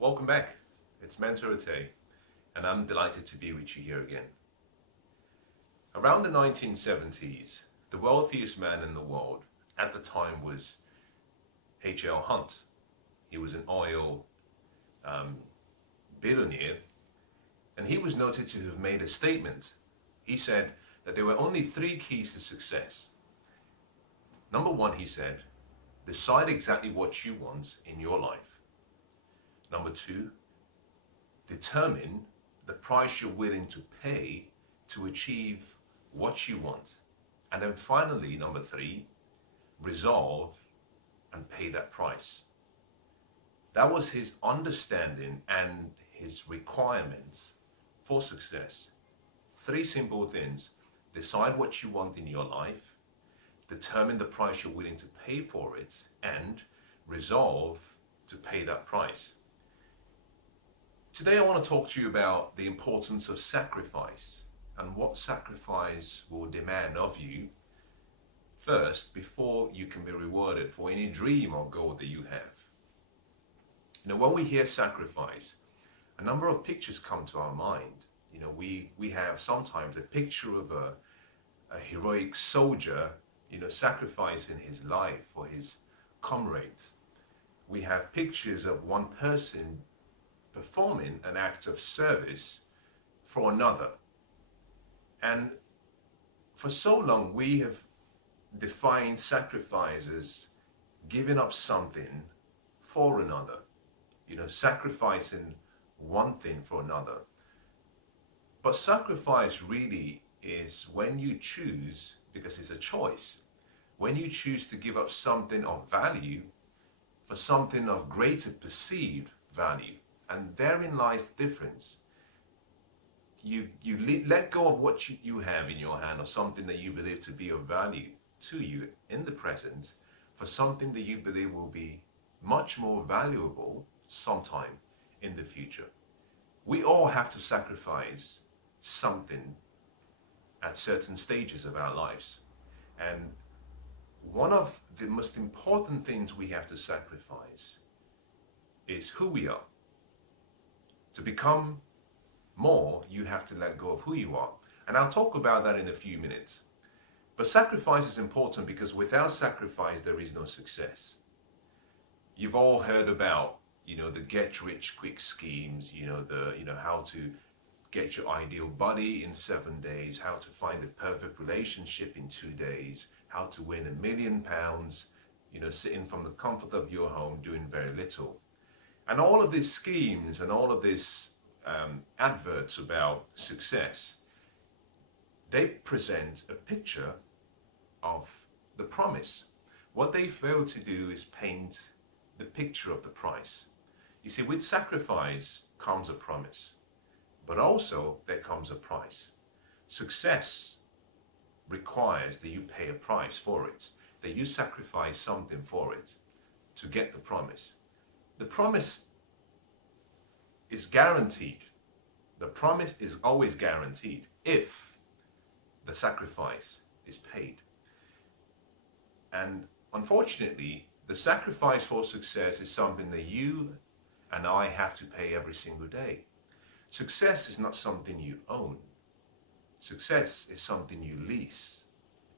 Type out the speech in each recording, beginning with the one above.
Welcome back. It's Mensah Oteh, and I'm delighted to be with you here again. Around the 1970s, the wealthiest man in the world at the time was H.L. Hunt. He was an oil billionaire, and he was noted to have made a statement. He said that there were only three keys to success. Number one, he said, decide exactly what you want in your life. Number two, determine the price you're willing to pay to achieve what you want. And then finally, number three, resolve and pay that price. That was his understanding and his requirements for success. Three simple things: decide what you want in your life, determine the price you're willing to pay for it, and resolve to pay that price. Today I want to talk to you about the importance of sacrifice and what sacrifice will demand of you first before you can be rewarded for any dream or goal that you have. You know, when we hear sacrifice, a number of pictures come to our mind. You know, we have sometimes a picture of a heroic soldier, sacrificing his life for his comrades. We have pictures of one person performing an act of service for another. And for so long we have defined sacrifice as giving up something for another, sacrificing one thing for another. But sacrifice really is when you choose, because it's a choice, when you choose to give up something of value for something of greater perceived value. And therein lies the difference. You let go of what you have in your hand, or something that you believe to be of value to you in the present, for something that you believe will be much more valuable sometime in the future. We all have to sacrifice something at certain stages of our lives. And one of the most important things we have to sacrifice is who we are. To become more, you have to let go of who you are. And I'll talk about that in a few minutes. But sacrifice is important because without sacrifice, there is no success. You've all heard about, the get-rich-quick schemes, how to get your ideal body in 7 days, how to find the perfect relationship in 2 days, how to win £1 million, sitting from the comfort of your home doing very little. And all of these schemes and all of these adverts about success, they present a picture of the promise. What they fail to do is paint the picture of the price. You see, with sacrifice comes a promise, but also there comes a price. Success requires that you pay a price for it, that you sacrifice something for it to get the promise. The promise is guaranteed. The promise is always guaranteed if the sacrifice is paid. And unfortunately, the sacrifice for success is something that you and I have to pay every single day. Success is not something you own. Success is something you lease.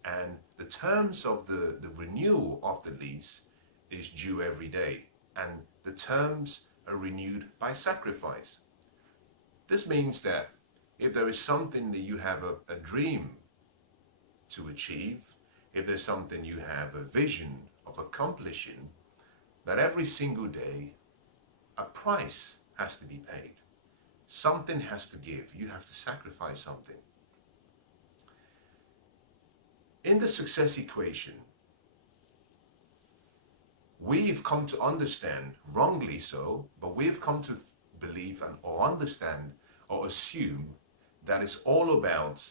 And the terms of the renewal of the lease is due every day. And the terms are renewed by sacrifice. This means that if there is something that you have a dream to achieve, if there's something you have a vision of accomplishing, that every single day a price has to be paid. Something has to give. You have to sacrifice something. In the success equation, we've come to understand, wrongly so, but we've come to believe or understand or assume that it's all about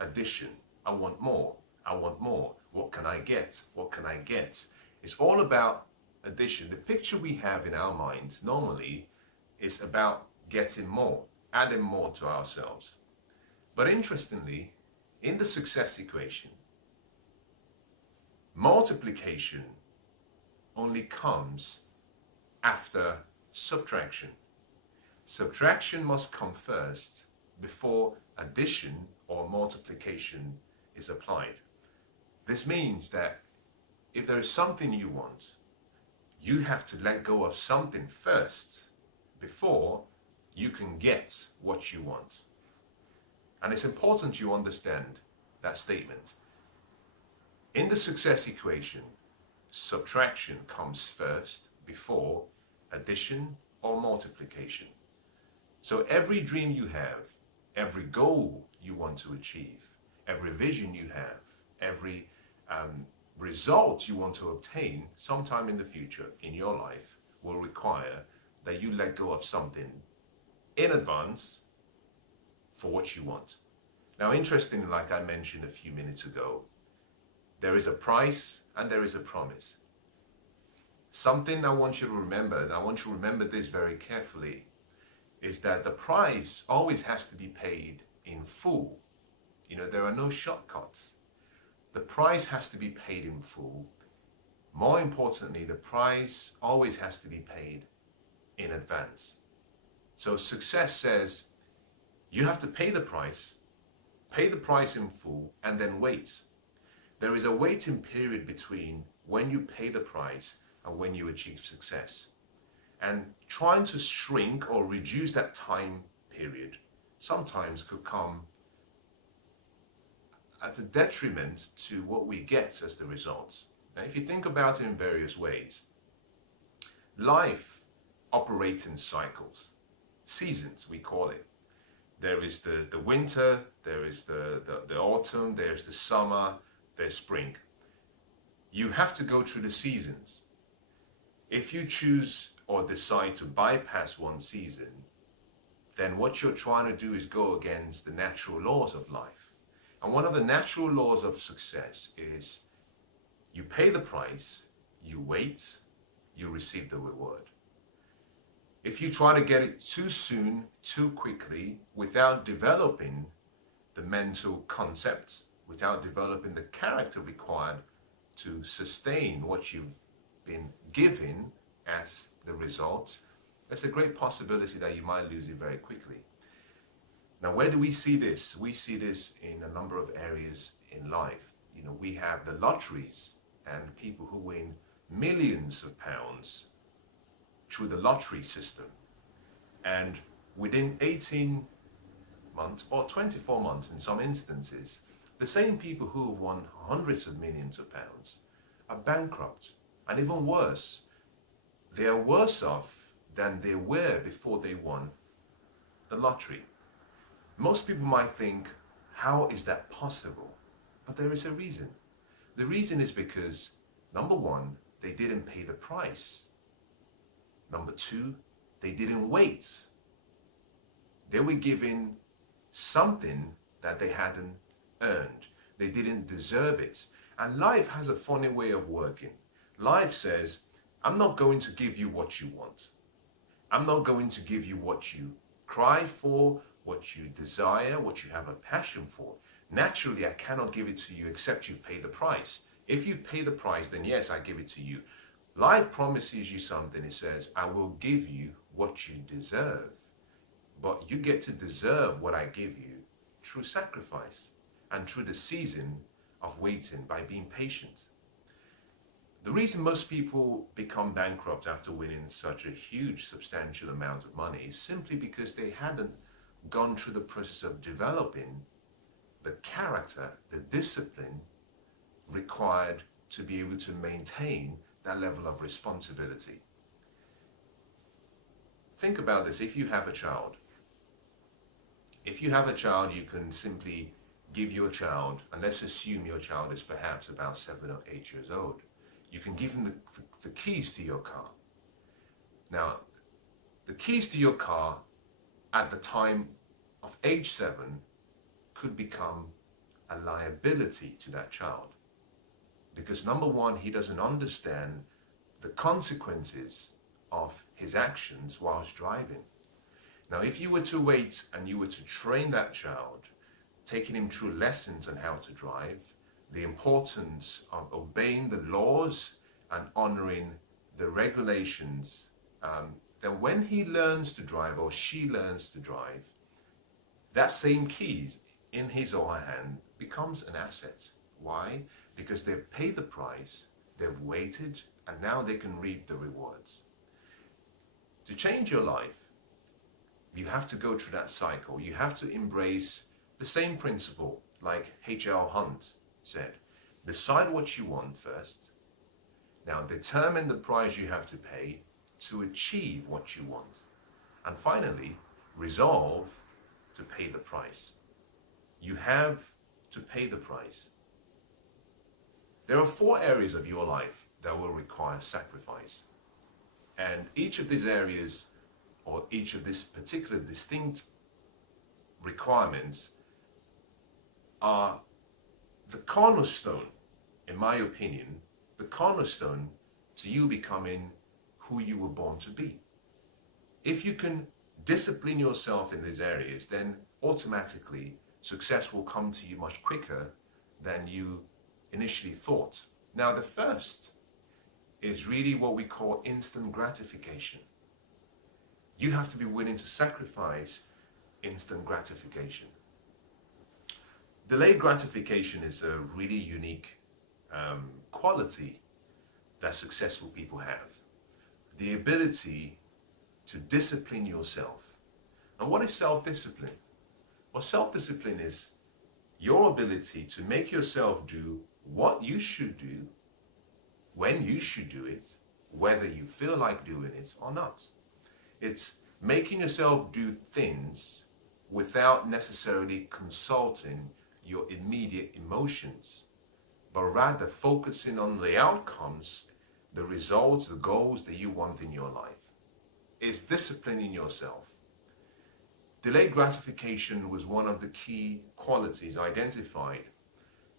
addition. I want more. I want more. What can I get? What can I get? It's all about addition. The picture we have in our minds normally is about getting more, adding more to ourselves. But interestingly, in the success equation, multiplication only comes after subtraction. Subtraction must come first before addition or multiplication is applied. This means that if there is something you want, you have to let go of something first before you can get what you want. And it's important you understand that statement. In the success equation, subtraction comes first before addition or multiplication. So every dream you have, every goal you want to achieve, every vision you have, every result you want to obtain sometime in the future in your life will require that you let go of something in advance for what you want. Now, interestingly, like I mentioned a few minutes ago, there is a price and there is a promise. Something I want you to remember, and I want you to remember this very carefully, is that the price always has to be paid in full. You know, there are no shortcuts. The price has to be paid in full. More importantly, the price always has to be paid in advance. So success says you have to pay the price in full, and then wait. There is a waiting period between when you pay the price and when you achieve success. And trying to shrink or reduce that time period sometimes could come at a detriment to what we get as the result. Now, if you think about it in various ways, life operates in cycles, seasons we call it. There is the winter, there is the autumn, there's the summer, there's spring. You have to go through the seasons. If you choose or decide to bypass one season, then what you're trying to do is go against the natural laws of life. And one of the natural laws of success is you pay the price, you wait, you receive the reward. If you try to get it too soon, too quickly, without developing the mental concept, without developing the character required to sustain what you've been given as the result, there's a great possibility that you might lose it very quickly. Now, where do we see this? We see this in a number of areas in life. You know, we have the lotteries and people who win millions of pounds through the lottery system. And within 18 months or 24 months in some instances, the same people who have won hundreds of millions of pounds are bankrupt. And even worse, they are worse off than they were before they won the lottery. Most people might think, how is that possible? But there is a reason. The reason is because, number one, they didn't pay the price. Number two, they didn't wait. They were given something that they hadn't earned. They didn't deserve it. And life has a funny way of working. Life says, I'm not going to give you what you want. I'm not going to give you what you cry for, what you desire, what you have a passion for. Naturally, I cannot give it to you except you pay the price. If you pay the price, then yes, I give it to you. Life promises you something. It says, I will give you what you deserve. But you get to deserve what I give you through sacrifice and through the season of waiting by being patient. The reason most people become bankrupt after winning such a huge, substantial amount of money is simply because they hadn't gone through the process of developing the character, the discipline required to be able to maintain that level of responsibility. Think about this. If you have a child, you can simply give your child, and let's assume your child is perhaps about 7 or 8 years old, you can give them the keys to your car. Now, the keys to your car at the time of age 7 could become a liability to that child. Because number one, he doesn't understand the consequences of his actions whilst driving. Now, if you were to wait and you were to train that child, taking him through lessons on how to drive, the importance of obeying the laws and honoring the regulations then when he learns to drive or she learns to drive, that same keys in his or her hand becomes an asset. Why? Because they've paid the price, they've waited, and now they can reap the rewards. To change your life, you have to go through that cycle. You have to embrace the same principle like H.L. Hunt said. Decide what you want first. Now determine the price you have to pay to achieve what you want. And finally, resolve to pay the price. You have to pay the price. There are 4 areas of your life that will require sacrifice. And each of these areas, or each of these particular distinct requirements, are the cornerstone, in my opinion, the cornerstone to you becoming who you were born to be. If you can discipline yourself in these areas, then automatically success will come to you much quicker than you initially thought. Now, the first is really what we call instant gratification. You have to be willing to sacrifice instant gratification. Delayed gratification is a really unique quality that successful people have. The ability to discipline yourself. And what is self-discipline? Well, self-discipline is your ability to make yourself do what you should do, when you should do it, whether you feel like doing it or not. It's making yourself do things without necessarily consulting your immediate emotions, but rather focusing on the outcomes, the results, the goals that you want in your life. It's disciplining yourself. Delayed gratification was one of the key qualities identified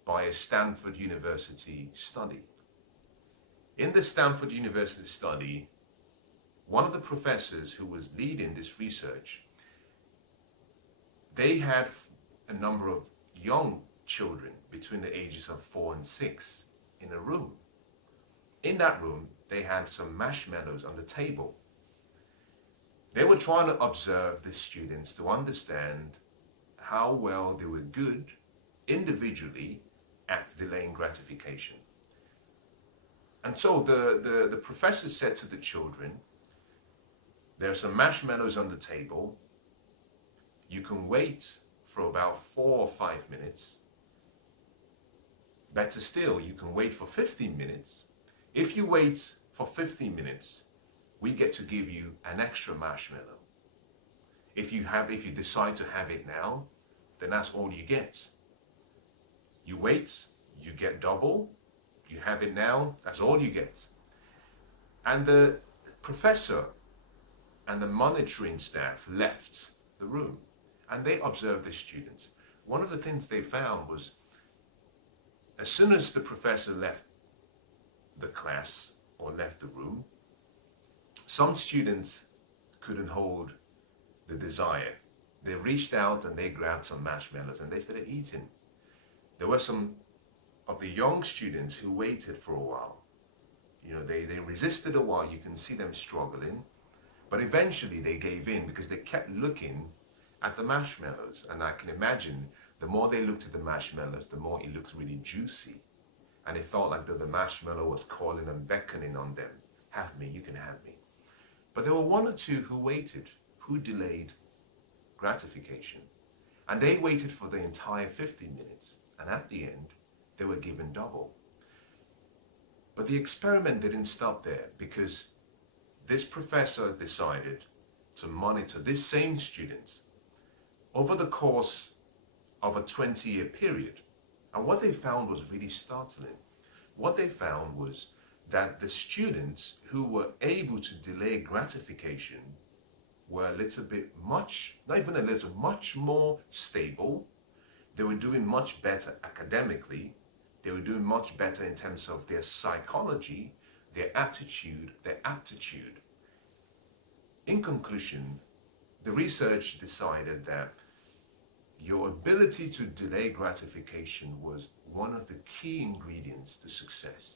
by a Stanford University study. In the Stanford University study, one of the professors who was leading this research, they had a number of young children between the ages of 4 and 6 in a room. In that room, they had some marshmallows on the table. They were trying to observe the students to understand how well they were good individually at delaying gratification. And so the professor said to the children, there are some marshmallows on the table. You can wait for about 4 or 5 minutes. Better still, you can wait for 15 minutes. If you wait for 15 minutes, we get to give you an extra marshmallow. If you decide to have it now, then that's all you get. You wait, you get double. You have it now, that's all you get. And the professor and the monitoring staff left the room and they observed the students. One of the things they found was, as soon as the professor left the class or left the room, some students couldn't hold the desire. They reached out and they grabbed some marshmallows and they started eating. There were some of the young students who waited for a while. They resisted a while. You can see them struggling, but eventually they gave in because they kept looking at the marshmallows. And I can imagine the more they looked at the marshmallows, the more it looked really juicy. And it felt like the marshmallow was calling and beckoning on them. Have me, you can have me. But there were 1 or 2 who waited, who delayed gratification. And they waited for the entire 50 minutes. And at the end, they were given double. But the experiment didn't stop there, because this professor decided to monitor these same students over the course of a 20-year period. And what they found was really startling. What they found was that the students who were able to delay gratification were a little bit much more stable. They were doing much better academically. They were doing much better in terms of their psychology, their attitude, their aptitude. In conclusion, the research decided that your ability to delay gratification was one of the key ingredients to success.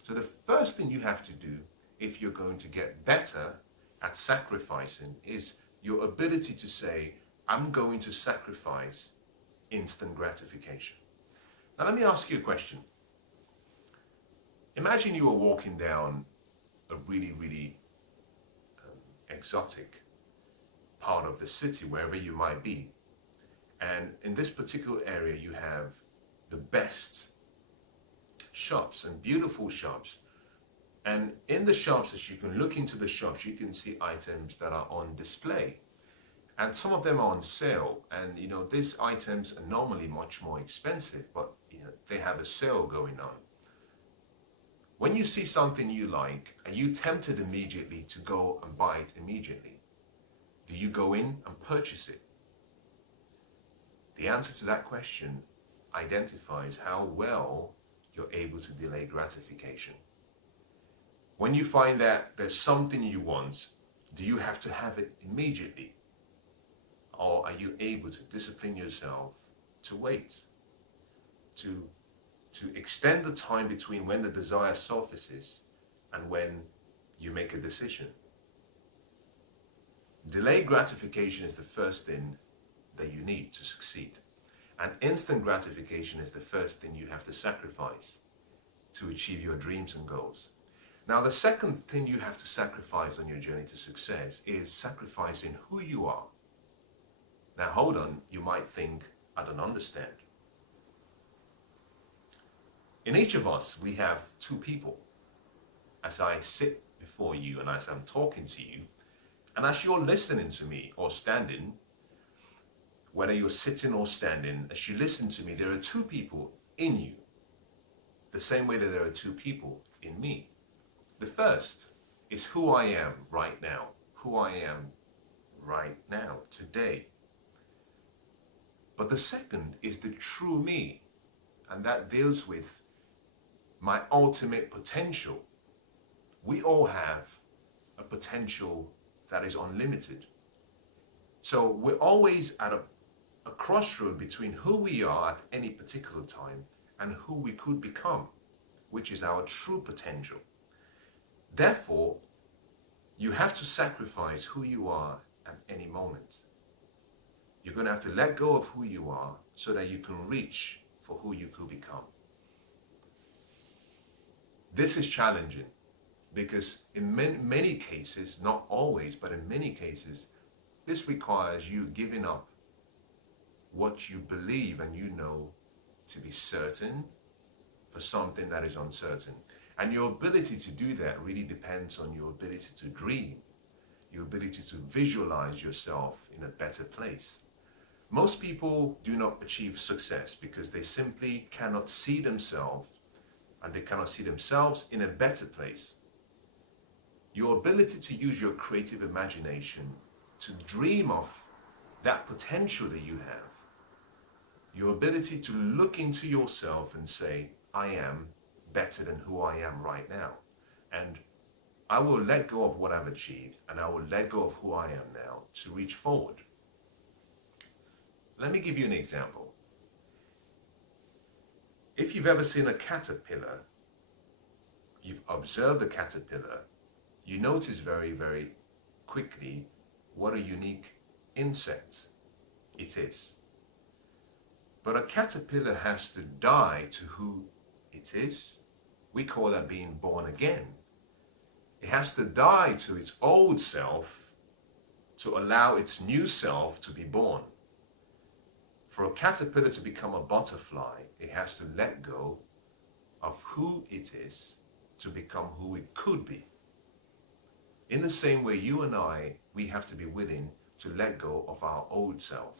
So the first thing you have to do if you're going to get better at sacrificing is your ability to say, I'm going to sacrifice instant gratification. Now, let me ask you a question. Imagine you are walking down a really exotic part of the city, wherever you might be. And in this particular area, you have the best shops and beautiful shops. And in the shops, as you can look into the shops, you can see items that are on display. And some of them are on sale. And these items are normally much more expensive, but they have a sale going on. When you see something you like, are you tempted immediately to go and buy it immediately? Do you go in and purchase it? The answer to that question identifies how well you're able to delay gratification. When you find that there's something you want, do you have to have it immediately? Or are you able to discipline yourself to wait, to extend the time between when the desire surfaces and when you make a decision? Delayed gratification is the first thing that you need to succeed. And instant gratification is the first thing you have to sacrifice to achieve your dreams and goals. Now, the second thing you have to sacrifice on your journey to success is sacrificing who you are. Now, hold on, you might think, I don't understand. In each of us, we have two people. As I sit before you and as I'm talking to you, and as you're listening to me or standing, whether you're sitting or standing, as you listen to me, there are two people in you, the same way that there are two people in me. The first is who I am right now, today. But the second is the true me, and that deals with my ultimate potential. We all have a potential that is unlimited. So we're always at a crossroad between who we are at any particular time and who we could become, which is our true potential. Therefore, you have to sacrifice who you are at any moment. You're going to have to let go of who you are so that you can reach for who you could become. This is challenging because in many cases, not always, but in many cases, this requires you giving up what you believe and you know to be certain for something that is uncertain. And your ability to do that really depends on your ability to dream, your ability to visualize yourself in a better place. Most people do not achieve success because they simply cannot see themselves, and they cannot see themselves in a better place. Your ability to use your creative imagination to dream of that potential that you have, your ability to look into yourself and say, I am better than who I am right now. And I will let go of what I've achieved and I will let go of who I am now to reach forward. Let me give you an example. If you've ever seen a caterpillar, you've observed a caterpillar, you notice very quickly what a unique insect it is. But a caterpillar has to die to who it is. We call that being born again. It has to die to its old self to allow its new self to be born. For a caterpillar to become a butterfly, it has to let go of who it is to become who it could be. In the same way, you and I, we have to be willing to let go of our old self.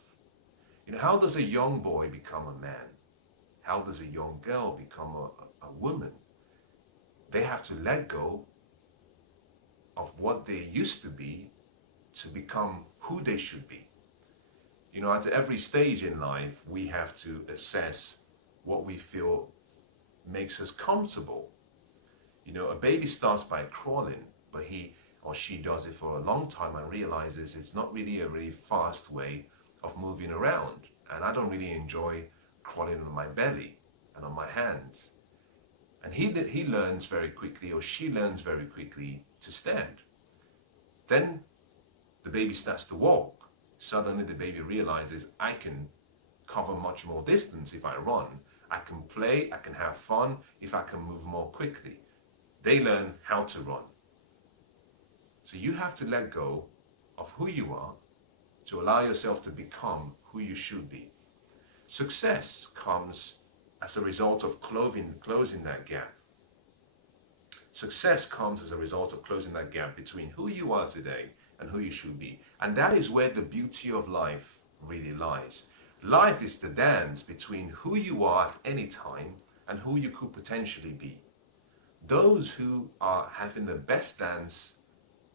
How does a young boy become a man? How does a young girl become a woman? They have to let go of what they used to be to become who they should be. At every stage in life, we have to assess what we feel makes us comfortable. A baby starts by crawling, but he or she does it for a long time and realizes it's not really a very fast way of moving around. And I don't really enjoy crawling on my belly and on my hands. And he learns very quickly, or she learns very quickly, to stand. Then the baby starts to walk. Suddenly the baby realizes, I can cover much more distance if I run. I can play, I can have fun if I can move more quickly. They learn how to run. So you have to let go of who you are to allow yourself to become who you should be. Success comes as a result of closing that gap. Success comes as a result of closing that gap between who you are today and who you should be. And that is where the beauty of life really lies. Life is the dance between who you are at any time and who you could potentially be. Those who are having the best dance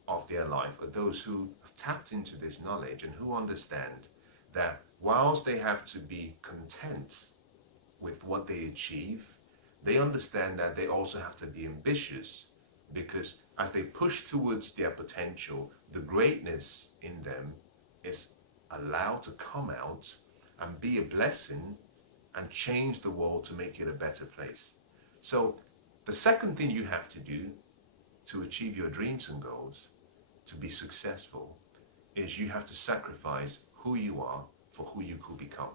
of their life are those who have tapped into this knowledge and who understand that whilst they have to be content with what they achieve, they understand that they also have to be ambitious, because as they push towards their potential, the greatness in them is allowed to come out and be a blessing and change the world to make it a better place. So the second thing you have to do to achieve your dreams and goals, to be successful, is you have to sacrifice who you are for who you could become.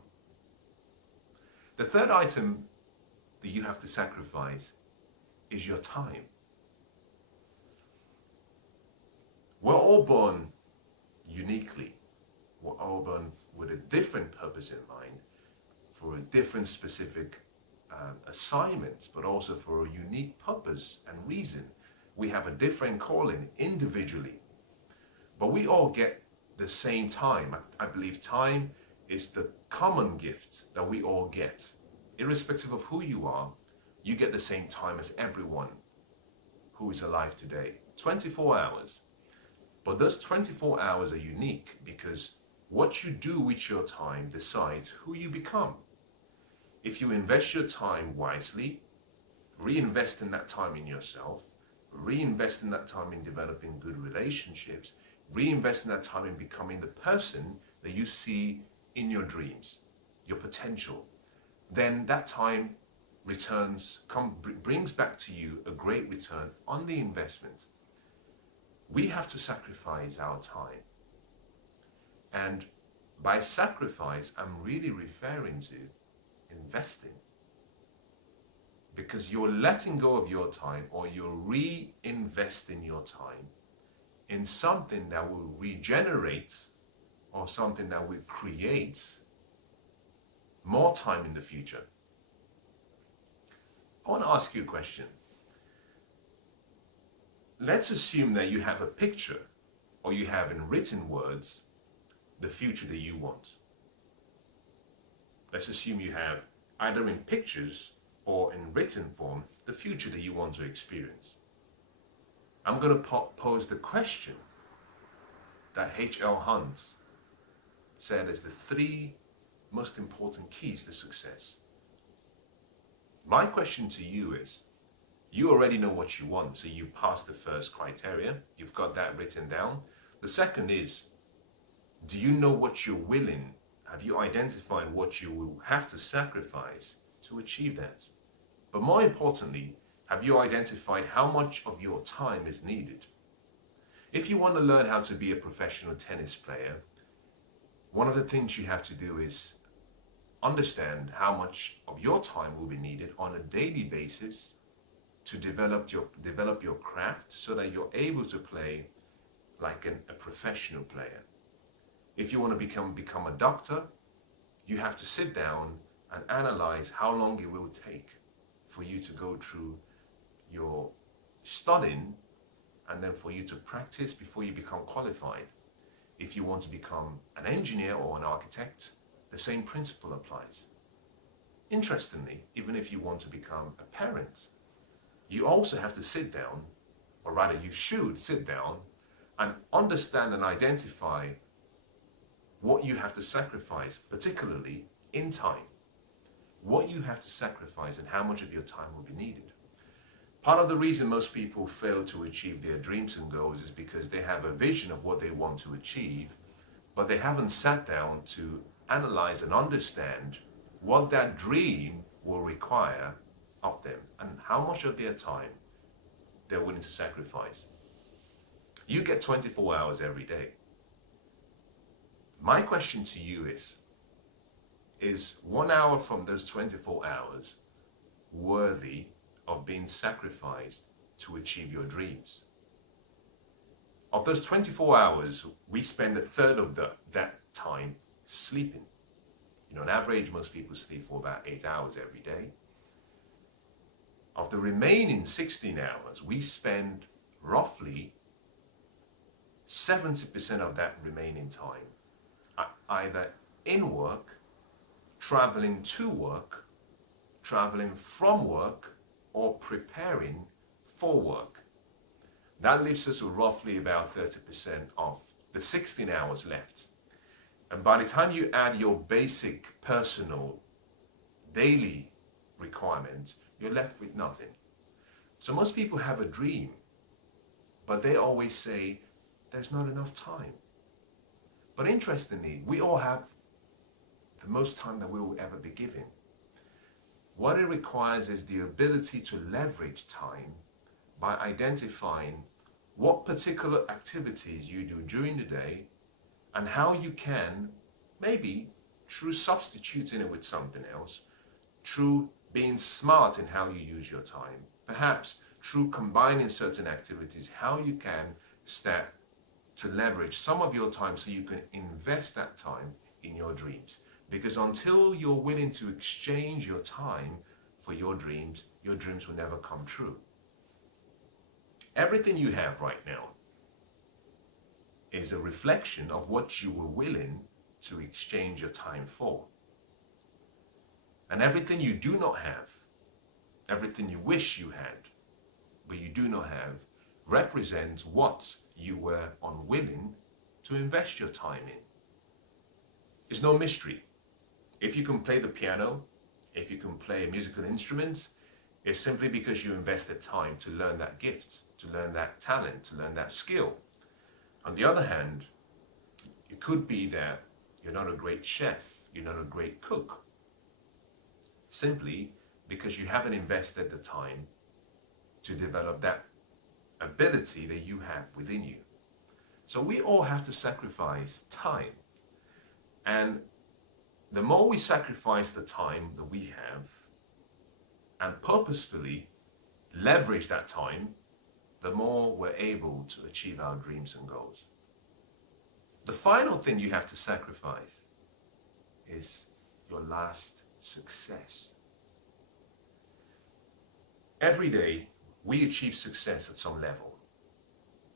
The third item that you have to sacrifice is your time. We're all born uniquely. We're all born with a different purpose in mind, for a different specific assignment, but also for a unique purpose and reason. We have a different calling individually, but we all get the same time. I believe time is the common gift that we all get. Irrespective of who you are, you get the same time as everyone who is alive today. 24 hours. But those 24 hours are unique because what you do with your time decides who you become. If you invest your time wisely, reinvest in that time in yourself, reinvest in that time in developing good relationships, reinvest in that time in becoming the person that you see in your dreams, your potential, then that time brings back to you a great return on the investment. We have to sacrifice our time. And by sacrifice, I'm really referring to investing. Because you're letting go of your time, or you're reinvesting your time in something that will regenerate, or something that will create more time in the future. I want to ask you a question. Let's assume that you have a picture, or you have in written words the future that you want. Let's assume you have either in pictures or in written form the future that you want to experience. I'm going to pose the question that H.L. Hunt said is the 3 most important keys to success. My question to you is, you already know what you want, so you passed the first criteria. You've got that written down. The second is, do you know what you're willing? Have you identified what you will have to sacrifice to achieve that? But more importantly, have you identified how much of your time is needed? If you want to learn how to be a professional tennis player, one of the things you have to do is understand how much of your time will be needed on a daily basis to develop your craft, so that you're able to play like a professional player. If you want to become a doctor, you have to sit down and analyze how long it will take for you to go through your studying, and then for you to practice before you become qualified. If you want to become an engineer or an architect, the same principle applies. Interestingly, even if you want to become a parent, you also have to sit down, or rather you should sit down and understand and identify what you have to sacrifice, particularly in time. What you have to sacrifice and how much of your time will be needed. Part of the reason most people fail to achieve their dreams and goals is because they have a vision of what they want to achieve, but they haven't sat down to analyze and understand what that dream will require of them and how much of their time they're willing to sacrifice. You get 24 hours every day. My question to you is 1 hour from those 24 hours worthy of being sacrificed to achieve your dreams? Of those 24 hours, we spend a third of that time sleeping. On average, most people sleep for about 8 hours every day. Of the remaining 16 hours, we spend roughly 70% of that remaining time either in work, traveling to work, traveling from work, or preparing for work. That leaves us with roughly about 30% of the 16 hours left. And by the time you add your basic personal daily requirements, you're left with nothing. So most people have a dream, but they always say there's not enough time. But interestingly, we all have the most time that we will ever be given. What it requires is the ability to leverage time by identifying what particular activities you do during the day and how you can, maybe through substituting it with something else, through being smart in how you use your time, perhaps through combining certain activities, how you can start to leverage some of your time so you can invest that time in your dreams. Because until you're willing to exchange your time for your dreams will never come true. Everything you have right now is a reflection of what you were willing to exchange your time for. And everything you do not have, everything you wish you had, but you do not have, represents what you were unwilling to invest your time in. It's no mystery. If you can play the piano, if you can play a musical instrument, it's simply because you invested time to learn that gift, to learn that talent, to learn that skill. On the other hand, it could be that you're not a great chef, you're not a great cook, simply because you haven't invested the time to develop that ability that you have within you. So we all have to sacrifice time. And the more we sacrifice the time that we have and purposefully leverage that time, the more we're able to achieve our dreams and goals. The final thing you have to sacrifice is your last success. Every day, we achieve success at some level.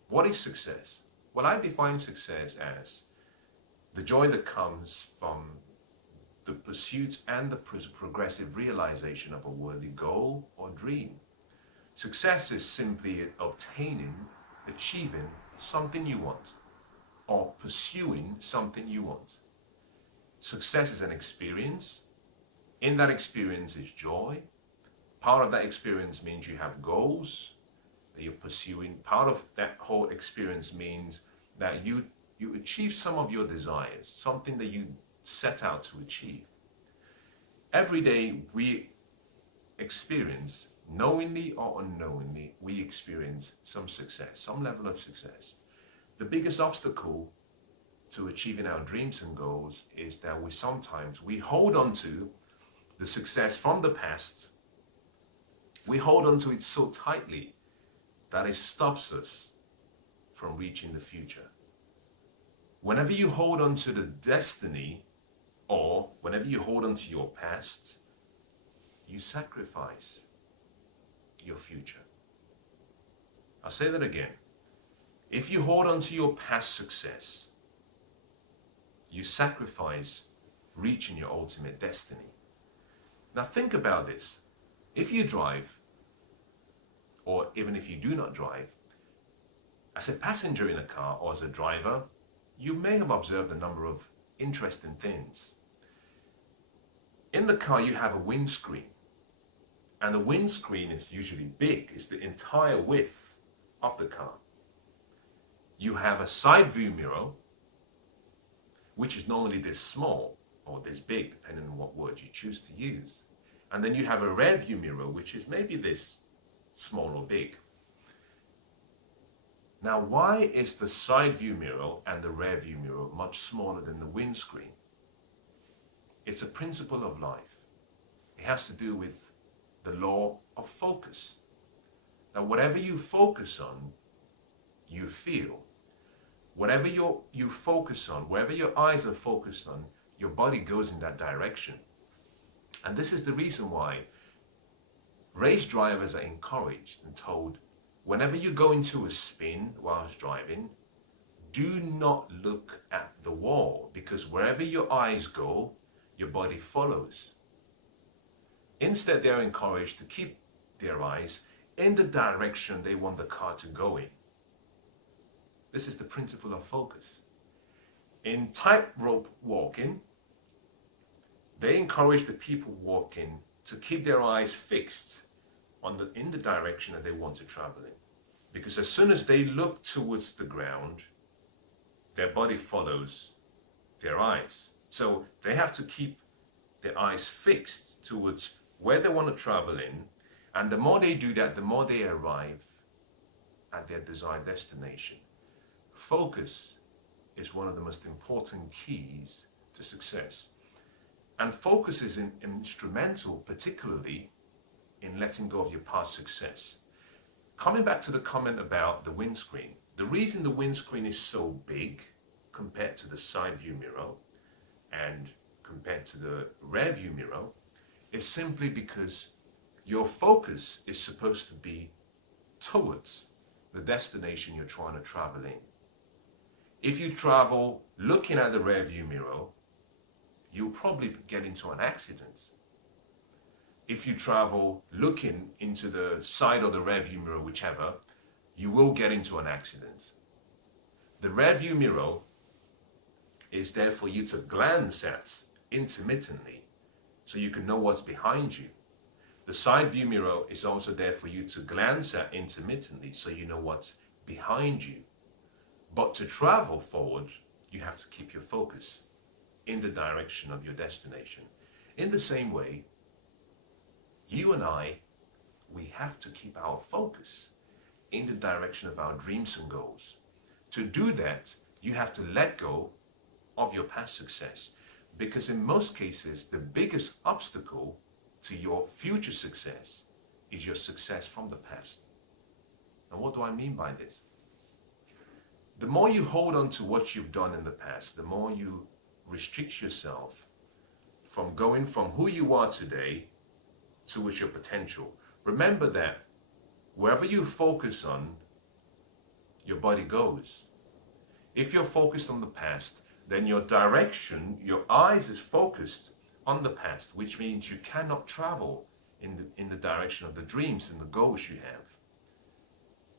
What is success? Well, I define success as the joy that comes from the pursuit and the progressive realization of a worthy goal or dream. Success is simply obtaining, achieving something you want, or pursuing something you want. Success is an experience. In that experience is joy. Part of that experience means you have goals that you're pursuing. Part of that whole experience means that you achieve some of your desires, something that you set out to achieve. Every day we experience, knowingly or unknowingly, we experience some success, some level of success. The biggest obstacle to achieving our dreams and goals is that we hold on to the success from the past. We hold on to it so tightly that it stops us from reaching the future. Whenever you hold on to the destiny, or whenever you hold on to your past, you sacrifice your future. I'll say that again. If you hold on to your past success, you sacrifice reaching your ultimate destiny. Now think about this. If you drive, or even if you do not drive, as a passenger in a car or as a driver, you may have observed a number of interesting things. In the car, you have a windscreen, and the windscreen is usually big. It's the entire width of the car. You have a side view mirror, which is normally this small or this big, depending on what word you choose to use. And then you have a rear view mirror, which is maybe this small or big. Now, why is the side view mirror and the rear view mirror much smaller than the windscreen? It's a principle of life. It has to do with the law of focus. Now, whatever you focus on, you feel. Whatever you focus on, wherever your eyes are focused on, your body goes in that direction. And this is the reason why race drivers are encouraged and told, whenever you go into a spin whilst driving, do not look at the wall, because wherever your eyes go, your body follows. Instead, they're encouraged to keep their eyes in the direction they want the car to go in. This is the principle of focus. In tightrope walking, they encourage the people walking to keep their eyes fixed in the direction that they want to travel in. Because as soon as they look towards the ground, their body follows their eyes. So they have to keep their eyes fixed towards where they want to travel in. And the more they do that, the more they arrive at their desired destination. Focus is one of the most important keys to success. And focus is instrumental, particularly in letting go of your past success. Coming back to the comment about the windscreen, the reason the windscreen is so big compared to the side view mirror and compared to the rear view mirror is simply because your focus is supposed to be towards the destination you're trying to travel in. If you travel looking at the rear view mirror, you'll probably get into an accident. If you travel looking into the side or the rear view mirror, whichever, you will get into an accident. The rear view mirror is there for you to glance at intermittently so you can know what's behind you. The side view mirror is also there for you to glance at intermittently so you know what's behind you. But to travel forward, you have to keep your focus in the direction of your destination. In the same way, you and I, we have to keep our focus in the direction of our dreams and goals. To do that, you have to let go of your past success, because in most cases, the biggest obstacle to your future success is your success from the past. And what do I mean by this? The more you hold on to what you've done in the past, the more you restrict yourself from going from who you are today towards your potential. Remember that wherever you focus on, your body goes. If you're focused on the past, then your direction, your eyes is focused on the past, which means you cannot travel in the direction of the dreams and the goals you have.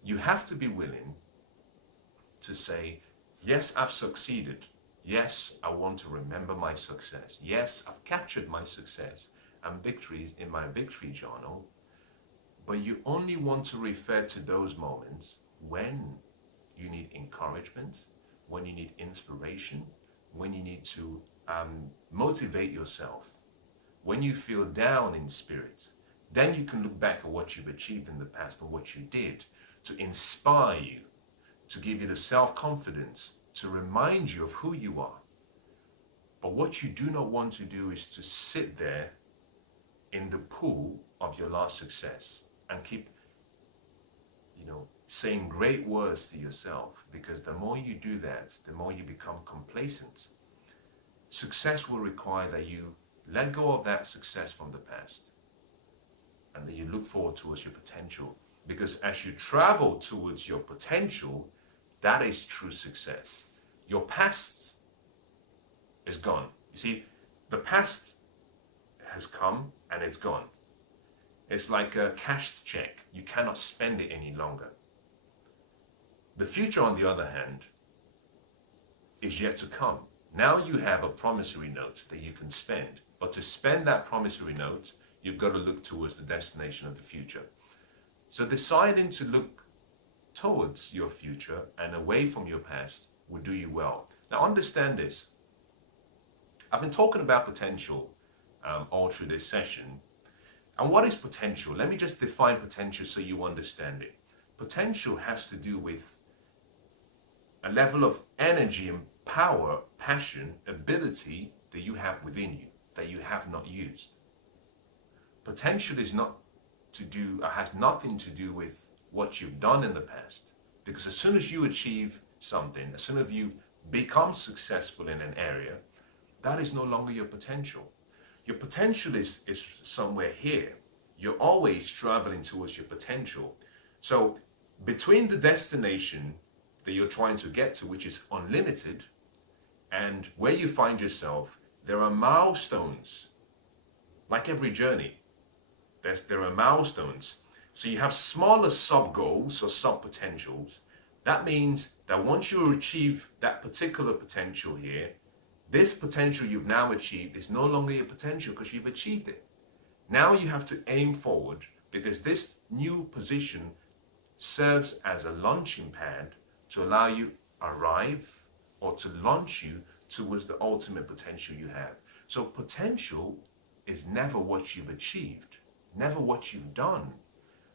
You have to be willing to say, yes, I've succeeded. Yes, I want to remember my success. Yes, I've captured my success and victories in my victory journal. But you only want to refer to those moments when you need encouragement, when you need inspiration, when you need to motivate yourself, when you feel down in spirit. Then you can look back at what you've achieved in the past and what you did to inspire you, to give you the self-confidence, to remind you of who you are. But what you do not want to do is to sit there in the pool of your last success and keep, saying great words to yourself, because the more you do that, the more you become complacent. Success will require that you let go of that success from the past and that you look forward towards your potential. Because as you travel towards your potential, that is true success. Your past is gone. You see, the past has come and it's gone. It's like a cashed check. You cannot spend it any longer. The future, on the other hand, is yet to come. Now you have a promissory note that you can spend. But to spend that promissory note, you've got to look towards the destination of the future. So deciding to look towards your future and away from your past will do you well. Now understand this. I've been talking about potential all through this session. And what is potential? Let me just define potential so you understand it. Potential has to do with a level of energy and power, passion, ability that you have within you that you have not used. Potential is not to do, has nothing to do with what you've done in the past. Because as soon as you achieve something, as soon as you become successful in an area, that is no longer your potential. Your potential is somewhere here. You're always traveling towards your potential. So between the destination that you're trying to get to, which is unlimited, and where you find yourself, there are milestones. Like every journey, there are milestones. So you have smaller sub-goals or sub-potentials. That means that once you achieve that particular potential here, this potential you've now achieved is no longer your potential because you've achieved it. Now you have to aim forward because this new position serves as a launching pad to allow you arrive or to launch you towards the ultimate potential you have. So potential is never what you've achieved, never what you've done.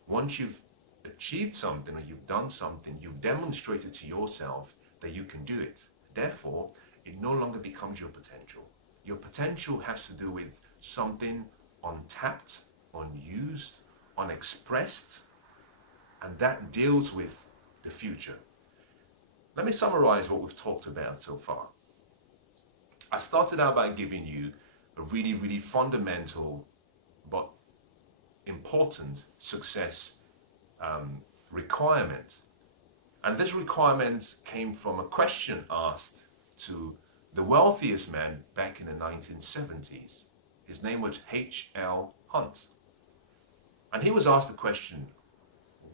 Once you've achieved something or you've done something, you've demonstrated to yourself that you can do it. Therefore, it no longer becomes your potential. Your potential has to do with something untapped, unused, unexpressed, and that deals with the future. Let me summarize what we've talked about so far. I started out by giving you a really, really fundamental but important success requirement. And this requirement came from a question asked to the wealthiest man back in the 1970s. His name was H.L. Hunt. And he was asked the question,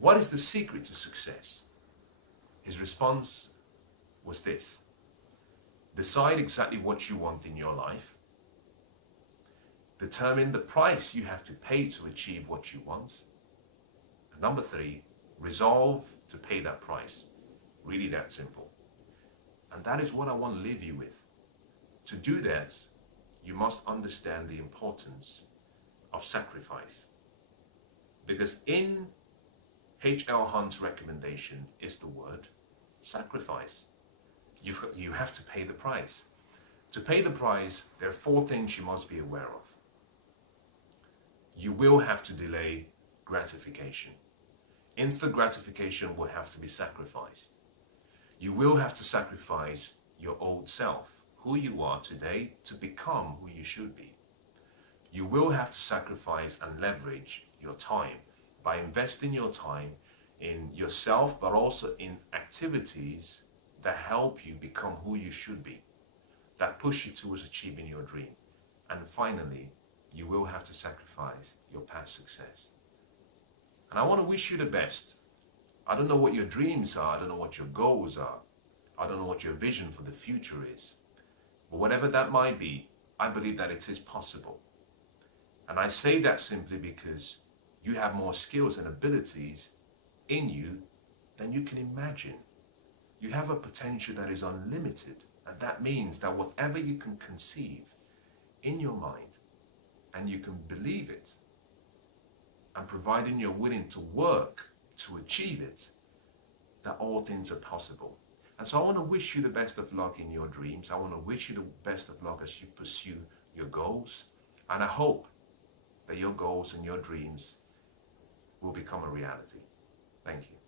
what is the secret to success? His response was this: decide exactly what you want in your life. Determine the price you have to pay to achieve what you want. And number 3, resolve to pay that price. Really that simple. And that is what I want to leave you with. To do that, you must understand the importance of sacrifice. Because in H.L. Hunt's recommendation is the word sacrifice. You have to pay the price. To pay the price, there are 4 things you must be aware of. You will have to delay gratification. Instant gratification will have to be sacrificed. You will have to sacrifice your old self, who you are today, to become who you should be. You will have to sacrifice and leverage your time by investing your time in yourself, but also in activities that help you become who you should be, that push you towards achieving your dream. And finally, you will have to sacrifice your past success. And I want to wish you the best. I don't know what your dreams are. I don't know what your goals are. I don't know what your vision for the future is. But whatever that might be, I believe that it is possible. And I say that simply because you have more skills and abilities in you than you can imagine. You have a potential that is unlimited. And that means that whatever you can conceive in your mind, and you can believe it, and providing you're willing to work to achieve it, that all things are possible. And so I want to wish you the best of luck in your dreams. I want to wish you the best of luck as you pursue your goals. And I hope that your goals and your dreams will become a reality. Thank you.